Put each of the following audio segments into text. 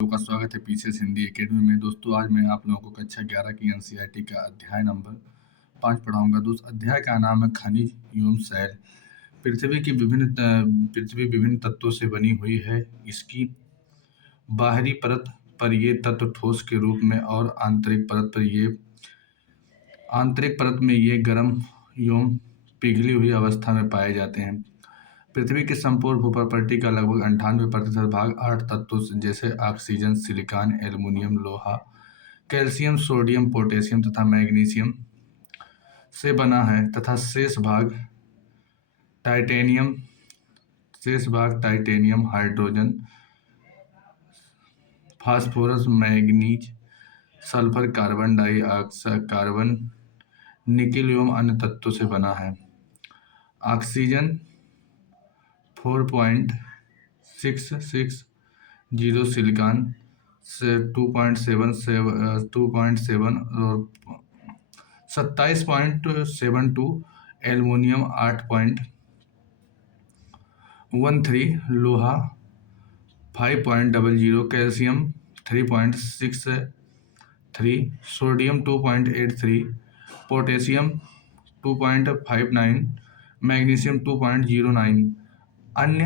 लोगों का स्वागत है पीसीएस हिंदी एकेडमी में। दोस्तों आज मैं आप लोगों को कक्षा 11 की एनसीईआरटी का अध्याय नंबर 5 पढ़ाऊंगा। दोस्त अध्याय का नाम है खनिज एवं शैल। पृथ्वी विभिन्न तत्वों से बनी हुई है। इसकी बाहरी परत पर ये तत्व ठोस के रूप में और आंतरिक परत में ये गर्म एवं पिघली हुई अवस्था में पाए जाते हैं। पृथ्वी की संपूर्ण भूप्रकृति का लगभग 98% भाग 8 तत्वों जैसे ऑक्सीजन, सिलिकॉन, एल्युमिनियम, लोहा, कैल्शियम, सोडियम, पोटेशियम तथा मैग्नीशियम से बना है तथा शेष भाग titanium, hydrogen, phosphorus, manganese, sulphur, carbon dioxide, carbon, nickel एवं अन्य तत्वों से बना है। ऑक्सीजन 4.660, सिलिकॉन से 2.7 और 27.72, एल्युमिनियम 8.13, लोहा 5.00, कैल्शियम 3.63, सोडियम 2.83, पोटेशियम 2.59, मैग्नीशियम 2.09, अन्य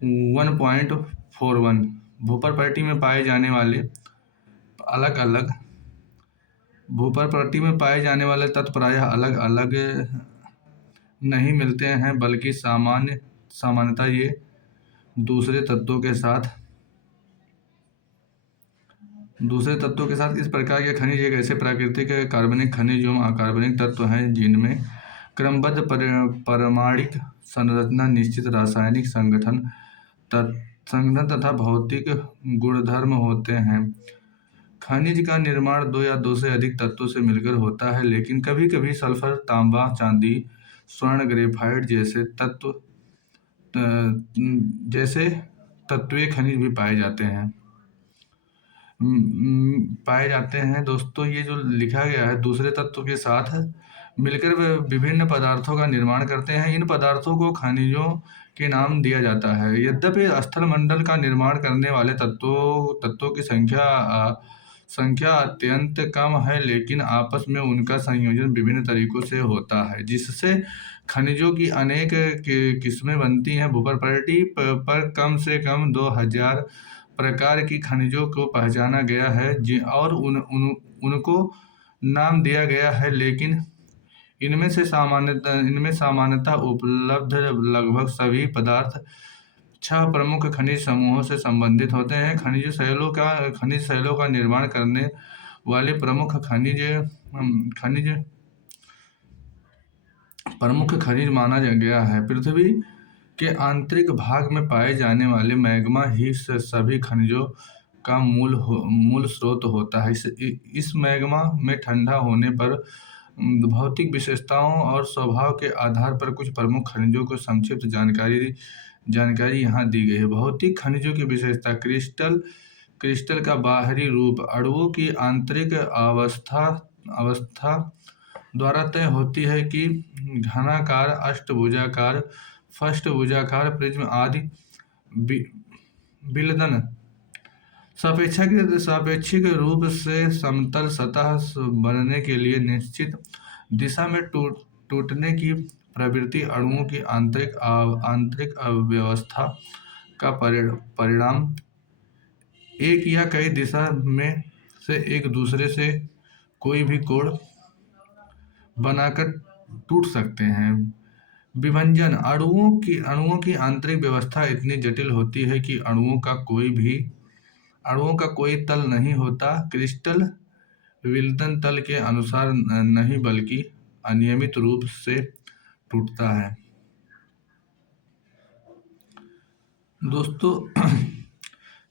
1.41। भूप्रकृति में पाए जाने वाले तत्व प्रायः अलग अलग नहीं मिलते हैं, बल्कि सामान्यतः ये दूसरे तत्वों के साथ इस प्रकार के खनिज एक ऐसे प्राकृतिक कार्बनिक खनिज एवं अकार्बनिक तत्व हैं जिनमें क्रमबद्ध परमाणिक संरचना, निश्चित रासायनिक संगठन तथा भौतिक गुणधर्म होते हैं। खनिज का निर्माण 2 या 2 से अधिक तत्वों से मिलकर होता है, लेकिन कभी कभी सल्फर, तांबा, चांदी, स्वर्ण, ग्रेफाइट जैसे तत्वीय खनिज भी पाए जाते हैं। दोस्तों ये जो लिखा गया है, दूसरे तत्व के साथ मिलकर वे विभिन्न पदार्थों का निर्माण करते हैं। इन पदार्थों को खनिजों के नाम दिया जाता है। यद्यपि स्थल मंडल का निर्माण करने वाले तत्वों की संख्या अत्यंत कम है, लेकिन आपस में उनका संयोजन विभिन्न तरीकों से होता है, जिससे खनिजों की अनेक किस्में बनती हैं। भूप्रकृति पर कम से कम 2000 प्रकार की खनिजों को पहचाना गया है और उनको नाम दिया गया है, लेकिन इनमें सामान्यतः उपलब्ध लगभग सभी पदार्थ 6 प्रमुख खनिज समूहों से संबंधित होते हैं। खनिज शैलों का निर्माण करने वाले प्रमुख खनिज माना गया है। पृथ्वी के आंतरिक भाग में पाए जाने वाले मैग्मा ही सभी खनिजों का मूल स्रोत होता है। इस मैग्मा में ठंडा होने पर भौतिक विशेषताओं और स्वभाव के आधार पर कुछ प्रमुख खनिजों को संक्षिप्त जानकारी यहाँ दी गई है। भौतिक खनिजों की विशेषता: क्रिस्टल का बाहरी रूप अणुओं की आंतरिक अवस्था द्वारा तय होती है कि घनाकार, अष्टभुजाकार, फष्टभुजाकार, प्रिज्म आदि विलदन सापेक्षिक रूप से समतल सतह बनने के लिए निश्चित दिशा में टूटने की प्रवृत्ति अणुओं की आंतरिक अव्यवस्था का परिणाम एक या कई दिशा में से एक दूसरे से कोई भी कोण बनाकर टूट सकते हैं। विभंजन: अणुओं की आंतरिक व्यवस्था इतनी जटिल होती है कि अणुओं का कोई तल नहीं होता। क्रिस्टल विल्सन तल के अनुसार नहीं, बल्कि अनियमित रूप से टूटता है। दोस्तों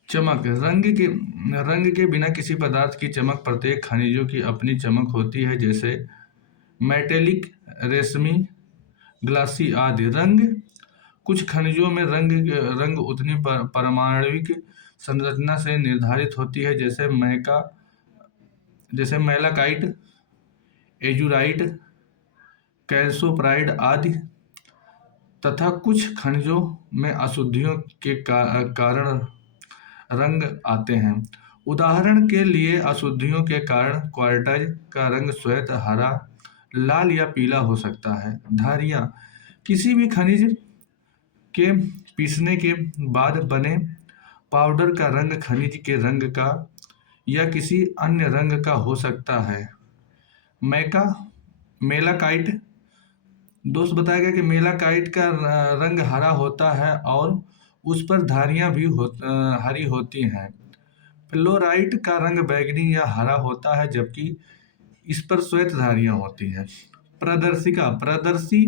चमक: रंग के बिना किसी पदार्थ की चमक प्रत्येक खनिजों की अपनी चमक होती है, जैसे मेटेलिक, रेशमी, ग्लासी आदि। कुछ खनिजों में रंग उतनी परमाणविक संरचना से निर्धारित होती है, जैसे मैलाकाइट, एजुराइट, कैल्सोप्राइड आदि, तथा कुछ खनिजों में अशुद्धियों के कारण रंग आते हैं। उदाहरण के लिए अशुद्धियों के कारण क्वार्टज का रंग श्वेत, हरा, लाल या पीला हो सकता है। धारियाँ किसी भी खनिज के पीसने के बाद बने पाउडर का रंग खनिज के रंग का या किसी अन्य रंग का हो सकता है। मैका मेलाकाइट दोस्त बताया गया कि मेलाकाइट का रंग हरा होता है और उस पर धारियाँ भी हरी होती हैं। फ्लोराइट का रंग बैंगनी या हरा होता है जबकि इस पर श्वेत धारियाँ होती हैं। प्रदर्शिका प्रदर्शी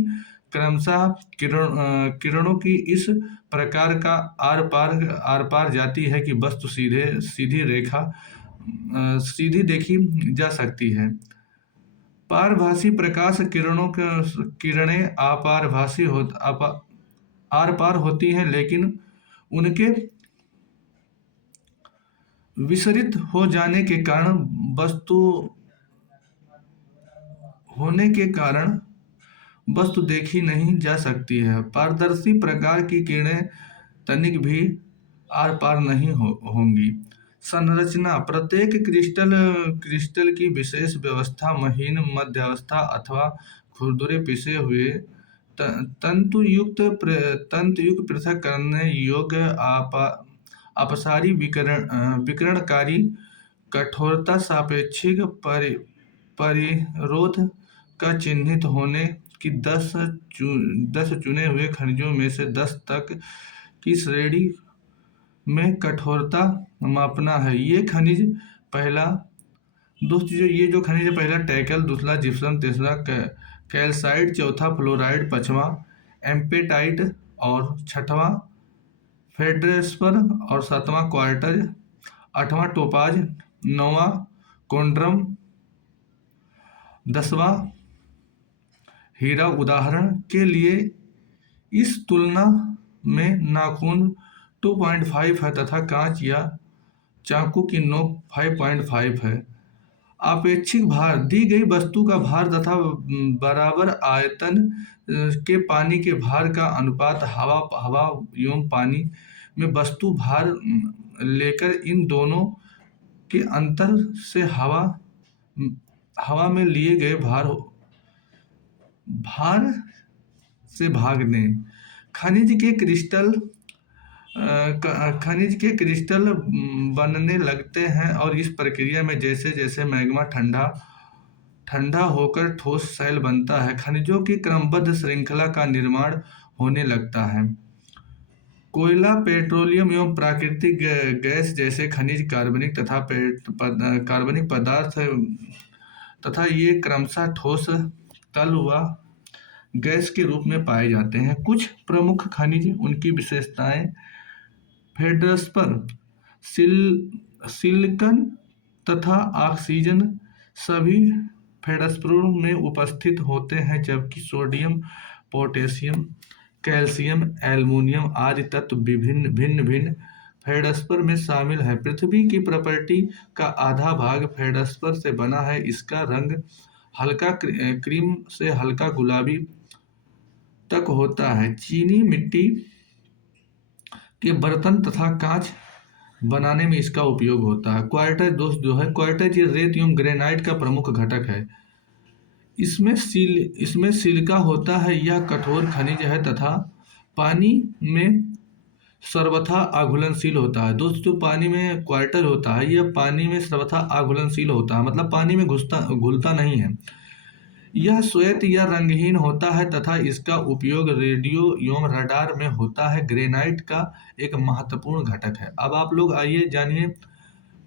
क्रमशः किरणों की इस प्रकार का आर पार जाती है कि वस्तु सीधी देखी जा सकती है। पारभासी प्रकाश किरणें आर पार होती हैं लेकिन उनके विसरित हो जाने के कारण वस्तु होने के कारण वस्तु देखी नहीं जा सकती है। पारदर्शी प्रकार की किरणें तनिक भी आर पार नहीं होंगी। संरचना प्रत्येक क्रिस्टल की विशेष व्यवस्था महीन मध्यावस्था अथवा खुरदुरे पिसे हुए तंतुयुक्त पृथक करने योग्य अपसारी विकिरणकारी कठोरता सापेक्षिक परिरोध का चिन्हित होने की 10 चुने हुए खनिजों में से 10 तक की श्रेणी में कठोरता मापना है। ये खनिज पहला ये जो खनिज है, पहला टैकल, दूसरा जिप्सम, तीसरा कैल्साइट, चौथा फ्लोराइड, पांचवा एम्पेटाइट और छठवां फेल्ड्सपर और सातवां क्वार्टज, आठवां टोपाज, नौवां कोंड्रम, 10वां हीरा। उदाहरण के लिए इस तुलना में नाखून 2.5 है तथा कांच या चाकू की नोक 5.5 है। आपेक्षिक भार दी गई वस्तु का भार तथा बराबर आयतन के पानी के भार का अनुपात हवा एवं पानी में वस्तु भार लेकर इन दोनों के अंतर से हवा में लिए गए भार से भाग दें। खनिज के क्रिस्टल बनने लगते हैं और इस प्रक्रिया में जैसे जैसे मैग्मा ठंडा होकर ठोस शैल बनता है, खनिजों की क्रमबद्ध श्रृंखला का निर्माण होने लगता है। कोयला, पेट्रोलियम एवं प्राकृतिक गैस जैसे खनिज कार्बनिक पदार्थ तथा ये क्रमशः ठोस, तल व गैस के रूप में पाए जाते हैं। कुछ प्रमुख खनिज, उनकी विशेषताएं: फेल्ड्सपर सिलिकॉन तथा ऑक्सीजन सभी फेल्ड्सपर में उपस्थित होते हैं जबकि सोडियम, पोटेशियम, कैल्शियम, एल्युमिनियम आदि तत्व भिन्न फेल्ड्सपर में शामिल है। पृथ्वी की प्रॉपर्टी का आधा भाग फेल्ड्सपर से बना है। इसका रंग हल्का क्रीम से हल्का गुलाबी तक होता है। चीनी मिट्टी के बर्तन तथा कांच बनाने में इसका उपयोग होता है। क्वार्टज दोस्त जो है, क्वार्टज ये रेत एवं ग्रेनाइट का प्रमुख घटक है। इसमें सिलिका होता है। यह कठोर खनिज है तथा पानी में सर्वथा अघुलनशील होता है। दोस्त जो पानी में क्वार्टज होता है, यह पानी में सर्वथा अघुलनशील होता है, मतलब पानी में घुलता नहीं है। यह श्वेत या रंगहीन होता है तथा इसका उपयोग रेडियो एवं रडार में होता है। ग्रेनाइट का एक महत्वपूर्ण घटक है। अब आप लोग आइए जानिए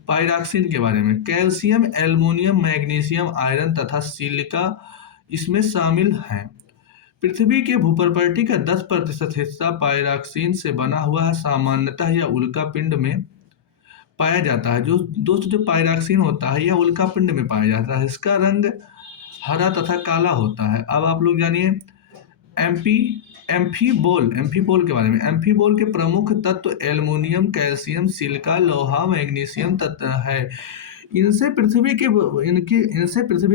पायरॉक्सिन के बारे में। कैल्शियम, एल्युमिनियम, मैग्नीशियम, आयरन तथा सिलिका इसमें शामिल हैं। पृथ्वी के भूप्रॉपर्टी का 10% हिस्सा पायरॉक्सिन से बना हुआ है। सामान्यतः यह उल्का पिंड में पाया जाता है। जो पायरॉक्सिन होता है, यह उल्का पिंड में पाया जाता है। इसका रंग हरा तथा काला होता है। अब आप लोग जानिए एम्फीबोल के बारे में। एम्फीबोल के प्रमुख तत्व एल्युमिनियम, कैल्शियम, सिलिका, लोहा, मैग्नीशियम तत्व है। इनसे पृथ्वी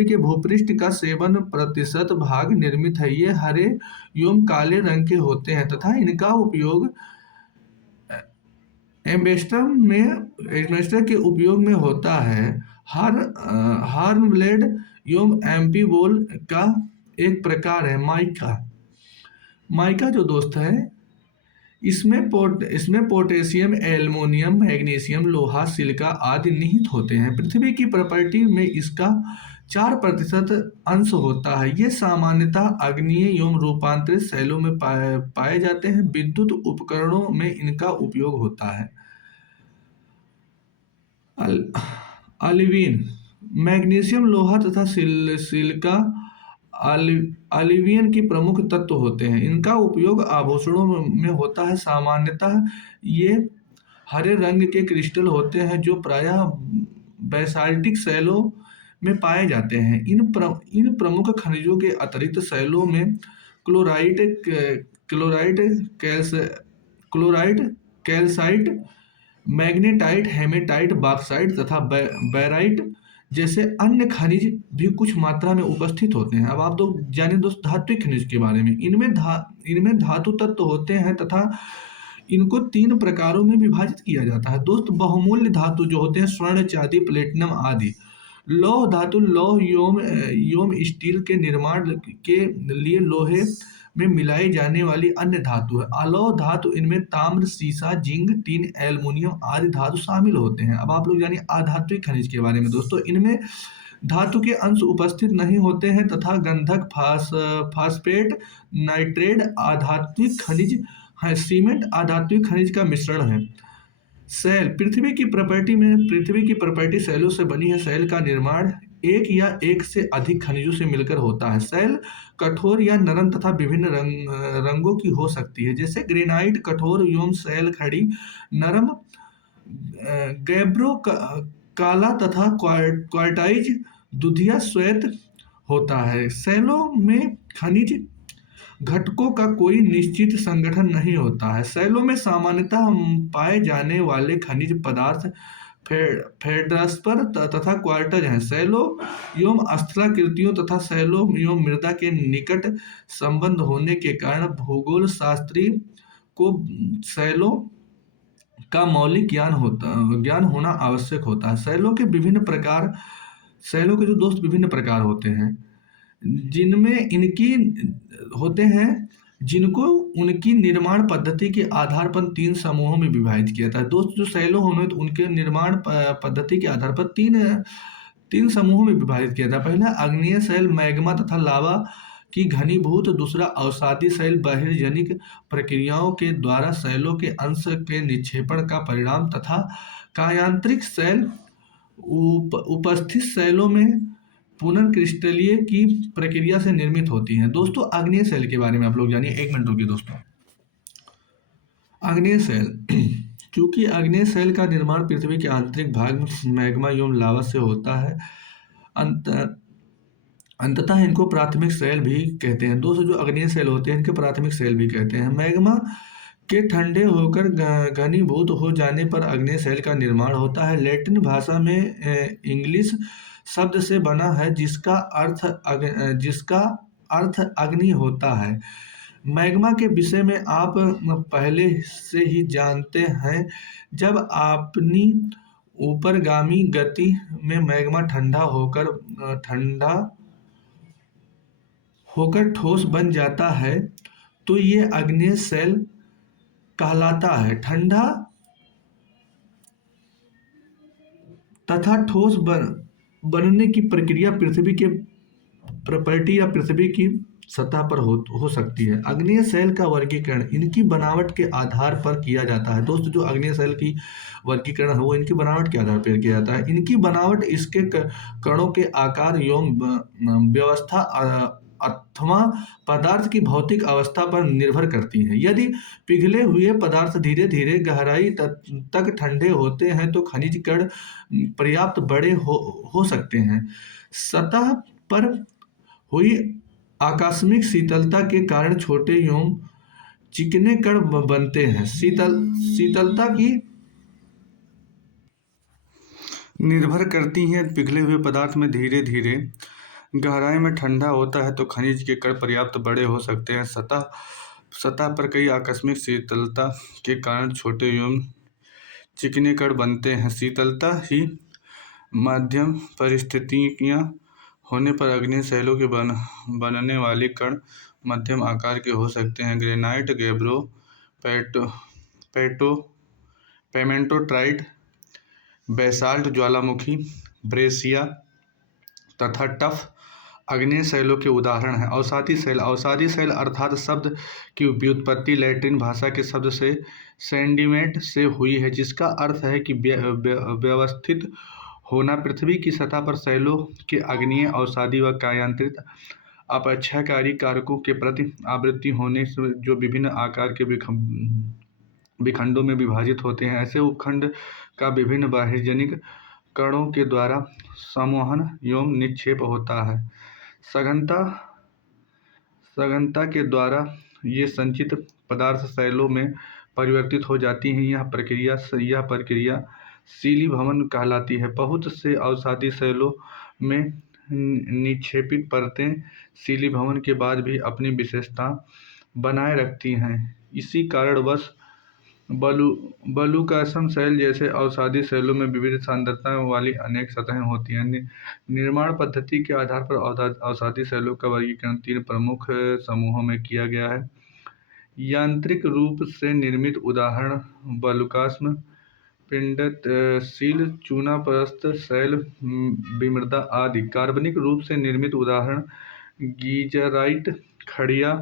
के भूपृष्ठ का 7% भाग निर्मित है। ये हरे एवं काले रंग के होते हैं तथा इनका उपयोग एम्बेस्टर के उपयोग में होता है हार्न ब्लेड एवं एम्पी बॉल का एक प्रकार है माइका। माइका जो दोस्त है, इसमें पोटेशियम, एल्युमिनियम, मैग्नीशियम, लोहा, सिलिका आदि निहित होते हैं। पृथ्वी की प्रॉपर्टी में इसका 4% अंश होता है। ये सामान्यतः आग्नेय एवं रूपांतरित शैलों में पाए जाते हैं। विद्युत उपकरणों में इनका उपयोग होता है। ऑलिविन, मैग्नीशियम, लोहा तथा सिलिका ऑलिवियन की प्रमुख तत्व होते हैं। इनका उपयोग आभूषणों में होता है। सामान्यतः ये हरे रंग के क्रिस्टल होते हैं जो प्रायः बेसाल्टिक शैलों में पाए जाते हैं। इन प्रमुख खनिजों के अतिरिक्त शैलों में क्लोराइट क्लोराइट कैल्स chlorite calcite, magnetite, hematite, bauxite तथा बैराइट जैसे अन्य खनिज भी कुछ मात्रा में उपस्थित होते हैं। अब आप लोग जाने दोस्त धात्विक खनिज के बारे में। इनमें धातु तत्व होते हैं तथा इनको 3 प्रकारों में विभाजित किया जाता है। दोस्त बहुमूल्य धातु जो होते हैं स्वर्ण, चांदी, प्लेटिनम आदि। लौह धातु लौह एवं स्टील के निर्माण के लिए लोहे में मिलाई जाने वाली अन्य धातु है। अलौह धातु इनमें ताम्र, सीसा, जिंक, टीन, एल्युमिनियम आदि धातु शामिल होते हैं। अब आप लोग जानिए अधात्विक खनिज के बारे में दोस्तों। इनमें धातु के अंश उपस्थित नहीं होते हैं तथा गंधक, फास्फेट, नाइट्रेट अधात्विक खनिज है। सीमेंट अधात्विक खनिज का मिश्रण है। सेल, पृथ्वी की प्रॉपर्टी सेलों से बनी है। सेल का निर्माण एक या एक से अधिक खनिजों से मिलकर होता है। सेल कठोर या नरम तथा विभिन्न रंगों की हो सकती है, जैसे ग्रेनाइट कठोर एवं सेल खड़ी नरम, गैब्रो काला तथा क्वार्टाइज दुधिया श्वेत होता है। सेलों में खनिज घटकों का कोई निश्चित संगठन नहीं होता है। सेलों में सामान्यतः पाए जाने वाले खनिज पदार्थ फेल्ड्स्पर तथा क्वार्टज हैं। सेलों एवं स्थलाकृतियों तथा सेलों एवं मृदा के निकट संबंध होने के कारण भूगोल शास्त्री को सेलों का मौलिक ज्ञान होना आवश्यक होता है। सेलों के जो दोस्त विभिन्न प्रकार होते हैं, जिनमें इनकी होते हैं जिनको उनकी निर्माण पद्धति के आधार पर 3 समूहों में विभाजित किया था। दोस्त जो सेलो होंगे तो उनके निर्माण पद्धति के आधार पर तीन समूहों में विभाजित किया था। पहला आग्नेय शैल मैग्मा तथा लावा की घनीभूत, दूसरा अवसादी शैल बहिर्जनिक प्रक्रियाओं के द्वारा शैलों के अंश के निक्षेपण का परिणाम तथा कायांतरिक शैल उपस्थित शैलों में पुनर्क्रिस्टलीय की प्रक्रिया से निर्मित होती हैं। दोस्तों आग्नेय शैल के बारे में आप लोग जानिए। 1 मिनट रुकिए दोस्तों। आग्नेय शैल, क्योंकि आग्नेय शैल का निर्माण पृथ्वी के आंतरिक भाग में मैग्मा एवं लावा से होता है, अंततः इनको प्राथमिक शैल भी कहते हैं। दोस्तों जो आग्नेय शैल होते हैं इनके प्राथमिक शैल भी कहते हैं। मैग्मा के ठंडे होकर घनीभूत हो जाने पर आग्नेय शैल का निर्माण होता है। लैटिन भाषा में इंग्लिश शब्द से बना है जिसका अर्थ अग्नि होता है। मैग्मा के विषय में आप पहले से ही जानते हैं। जब अपनी ऊपरगामी गति में मैग्मा ठंडा होकर ठोस बन जाता है तो ये आग्नेय शैल कहलाता है। ठंडा तथा ठोस बनने की प्रक्रिया पृथ्वी के प्रॉपर्टी या पृथ्वी की सतह पर हो सकती है। आग्नेय शैल का वर्गीकरण इनकी बनावट के आधार पर किया जाता है। दोस्तों जो आग्नेय शैल की वर्गीकरण है वो इनकी बनावट के आधार पर किया जाता है। इनकी बनावट इसके कणों के आकार एवं व्यवस्था अथवा पदार्थ की भौतिक अवस्था पर निर्भर करती है। यदि पिघले हुए पदार्थ धीरे धीरे गहराई तक ठंडे होते हैं तो खनिज कण पर्याप्त बड़े हो सकते हैं। सतह पर हुई आकस्मिक शीतलता के कारण छोटे एवं चिकने कण बनते हैं। शीतलता की निर्भर करती हैं। पिघले हुए पदार्थ में धीरे धीरे गहराई में ठंडा होता है तो खनिज के कण पर्याप्त बड़े हो सकते हैं। सतह पर कई आकस्मिक शीतलता के कारण छोटे एवं चिकने कण बनते हैं। शीतलता ही मध्यम परिस्थितियाँ होने पर अग्नि शैलों के बनने वाले कण मध्यम आकार के हो सकते हैं। ग्रेनाइट, गैब्रो, पैटो पैटो पेमेंटोट्राइट, बेसाल्ट ज्वालामुखी, ब्रेसिया तथा टफ आग्नेय शैलों के उदाहरण हैं। अवसादी शैल। अवसादी शैल अर्थात शब्द की व्युत्पत्ति लैटिन भाषा के शब्द से सेंडिमेंट से हुई है, जिसका अर्थ है कि व्यवस्थित होना। पृथ्वी की सतह पर शैलों के आग्नेय, अवसादी व कायांतरित अपक्षयकारी कारकों के प्रति आवृत्ति होने से जो विभिन्न आकार के विखंडों में विभाजित होते हैं। ऐसे उपखंड का विभिन्न बाह्यजनिक कणों के द्वारा संवहन एवं निक्षेप होता है। सघनता के द्वारा ये संचित पदार्थ शैलों में परिवर्तित हो जाती हैं। यह प्रक्रिया शीलीभवन कहलाती है। बहुत से अवसादी शैलों में निक्षेपित परतें शीलीभवन के बाद भी अपनी विशेषता बनाए रखती हैं। इसी कारणवश बलूकाश्म शैल जैसे अवसादी शैलों में विविध सांद्रता वाली अनेक सतहें होती हैं। निर्माण पद्धति के आधार पर अवसादी शैलों का वर्गीकरण 3 प्रमुख समूहों में किया गया है। यांत्रिक रूप से निर्मित उदाहरण बलूकाश्म, पिंडशील, चूनापरस्त शैल, विमृदा आदि। कार्बनिक रूप से निर्मित उदाहरण गीजराइट, खड़िया,